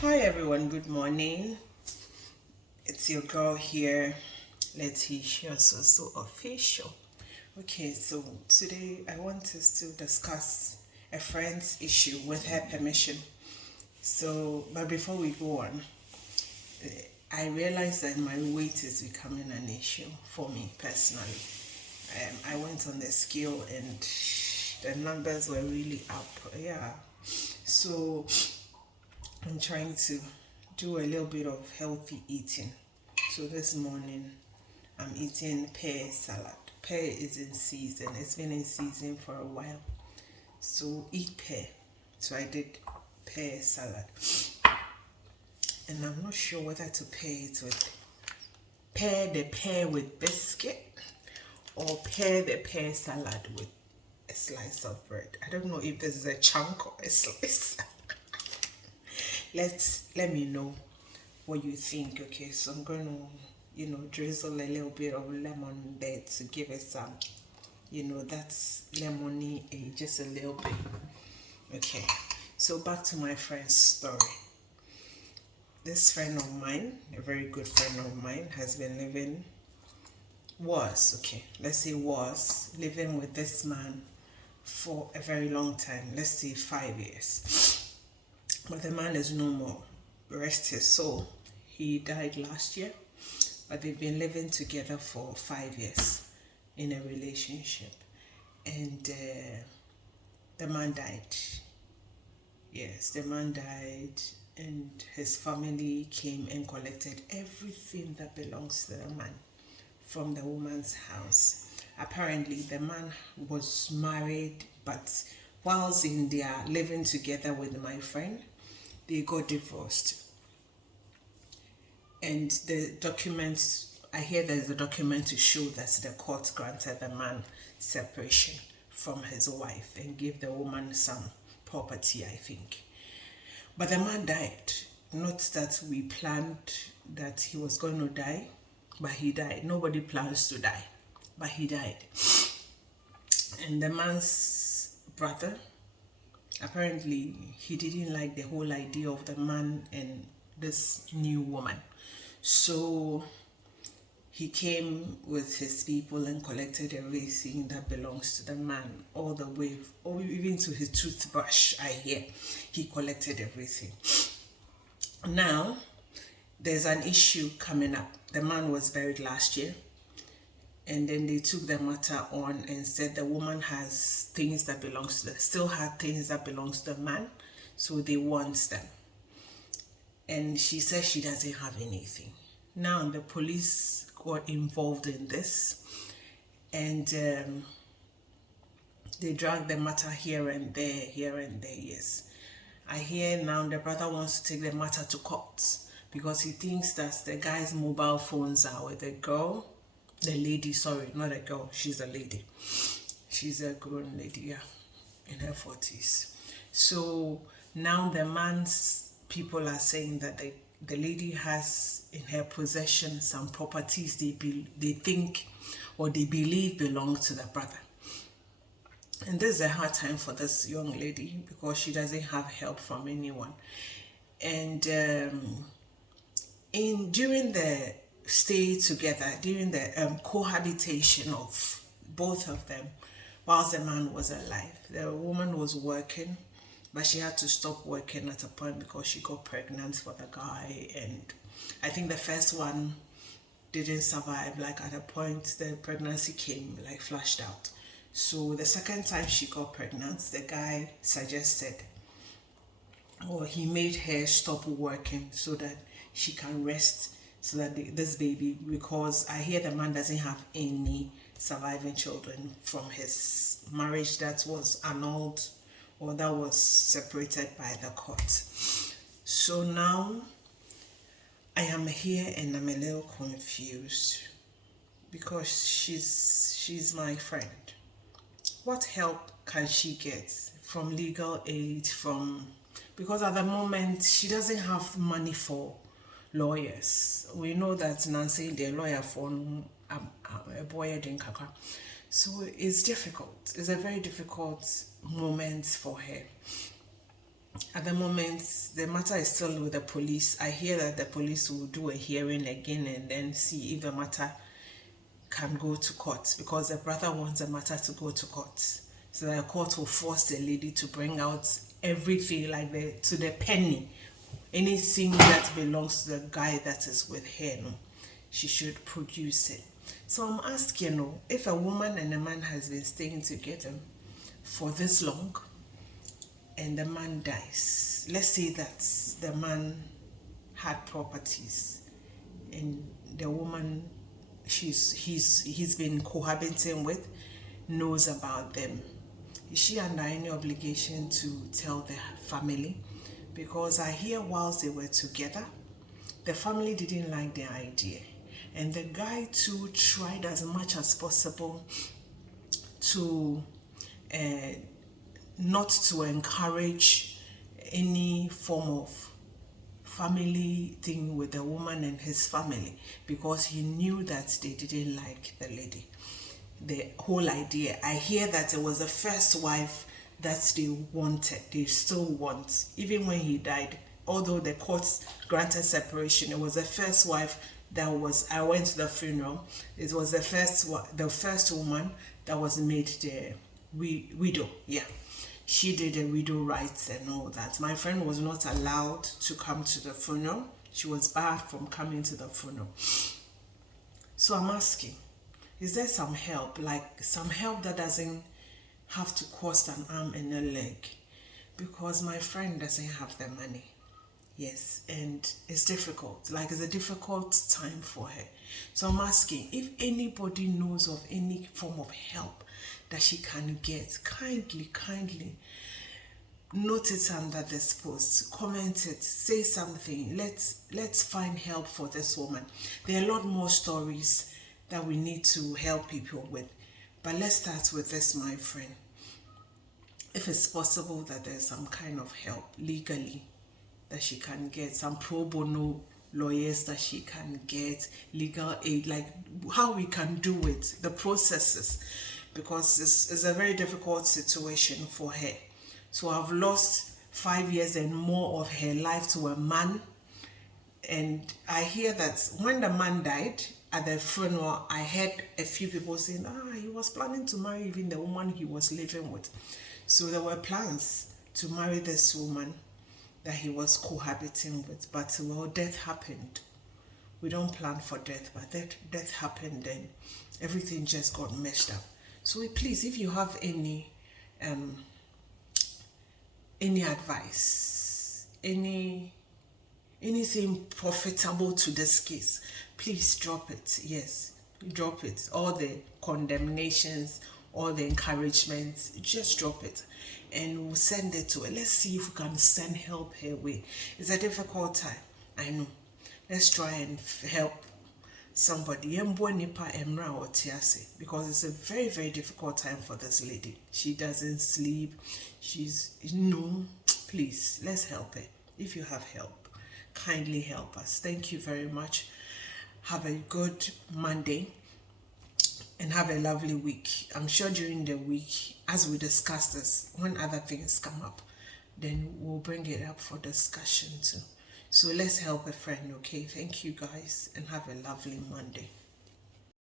Hi everyone, good morning. It's your girl here, Letitia, so official. Okay, so today I want us to discuss a friend's issue with her permission. But before we go on, I realized that my weight is becoming an issue for me personally. I went on the scale and the numbers were really up. Yeah, so I'm trying to do a little bit of healthy eating. So this morning I'm eating pear salad. Pear is in season. It's been in season for a while. So eat pear. So I did pear salad. And I'm not sure whether to pair it with pear with biscuit or pair the pear salad with a slice of bread. I don't know if this is a chunk or a slice. Let me know what you think. Okay, so I'm going to drizzle a little bit of lemon there to give it some, that's lemony, just a little bit. Okay, so back to my friend's story. This friend of mine, a very good friend of mine, has been was living with this man for a very long time. Let's say 5 years. But the man is no more. Rest his soul. He died last year, but they've been living together for 5 years in a relationship. And the man died. Yes, the man died, and his family came and collected everything that belongs to the man from the woman's house. Apparently, the man was married, but whilst in their living together with my friend, they got divorced. And the documents, I hear there's a document to show that the court granted the man separation from his wife and gave the woman some property, I think. But the man died. Not that we planned that he was going to die, but he died. Nobody plans to die, but he died. And the man's brother, apparently he didn't like the whole idea of the man and this new woman. So he came with his people and collected everything that belongs to the man, all the way, or even to his toothbrush, I hear. He collected everything. Now, there's an issue coming up. The man was buried last year, and then they took the matter on and said the woman has things that belongs to still had things that belongs to the man, so they want them. And she says she doesn't have anything. Now the police got involved in this, and they dragged the matter here and there, yes. I hear now the brother wants to take the matter to court because he thinks that the guy's mobile phones are with the girl, the lady, sorry, not a girl, she's a lady. She's a grown lady, yeah, in her 40s. So now the man's people are saying that the lady has in her possession some properties they think or they believe belong to the brother. And this is a hard time for this young lady because she doesn't have help from anyone. And during the stay together, during the cohabitation of both of them, whilst the man was alive, the woman was working, but she had to stop working at a point because she got pregnant for the guy. And I think the first one didn't survive. Like at a point, the pregnancy came like flashed out. So the second time she got pregnant, the guy suggested, or he made her stop working so that she can rest, so that this baby, because I hear the man doesn't have any surviving children from his marriage that was annulled or that was separated by the court. So now I am here and I'm a little confused because she's my friend. What help can she get from legal aid, because at the moment she doesn't have money for lawyers. We know that Nancy, the lawyer for a boy in Kakra. So it's difficult. It's a very difficult moment for her. At the moment, the matter is still with the police. I hear that the police will do a hearing again and then see if the matter can go to court, because the brother wants the matter to go to court. So the court will force the lady to bring out everything, like to the penny. Anything that belongs to the guy that is with her, no, she should produce it. So I'm asking, if a woman and a man has been staying together for this long and the man dies, let's say that the man had properties and the woman he's been cohabiting with knows about them, is she under any obligation to tell the family? Because I hear whilst they were together, the family didn't like the idea, and the guy too tried as much as possible to not to encourage any form of family thing with the woman and his family, because he knew that they didn't like the lady. The whole idea, I hear that it was the first wife that they wanted, they still want, even when he died. Although the courts granted separation, it was the first wife that was, I went to the funeral, it was the first woman that was made the widow. Yeah, she did the widow rights and all that. My friend was not allowed to come to the funeral. She was barred from coming to the funeral. So I'm asking, is there some help, like some help that doesn't have to cost an arm and a leg? Because my friend doesn't have the money. Yes, and it's difficult. Like, it's a difficult time for her. So I'm asking if anybody knows of any form of help that she can get. Kindly note it under this post, comment it, say something. Let's find help for this woman. There are a lot more stories that we need to help people with, but let's start with this, my friend. If it's possible that there's some kind of help legally that she can get, some pro bono lawyers that she can get, legal aid, like how we can do it, the processes, because it's a very difficult situation for her. So I've lost 5 years and more of her life to a man, and I hear that when the man died at the funeral, I heard a few people saying, he was planning to marry even the woman he was living with. So there were plans to marry this woman that he was cohabiting with, but well, death happened. We don't plan for death, but death happened and everything just got messed up. So please, if you have any advice, anything profitable to this case, please drop it. Yes, drop it. All the condemnations, all the encouragements, just drop it and we'll send it to her. Let's see if we can send help her way. It's a difficult time, I know. Let's try and help somebody, because it's a very, very difficult time for this lady. She doesn't sleep. Please, let's help her. If you have help, kindly help us. Thank you very much. Have a good Monday and have a lovely week. I'm sure during the week, as we discuss this, when other things come up, then we'll bring it up for discussion too. So let's help a friend, okay? Thank you guys and have a lovely Monday.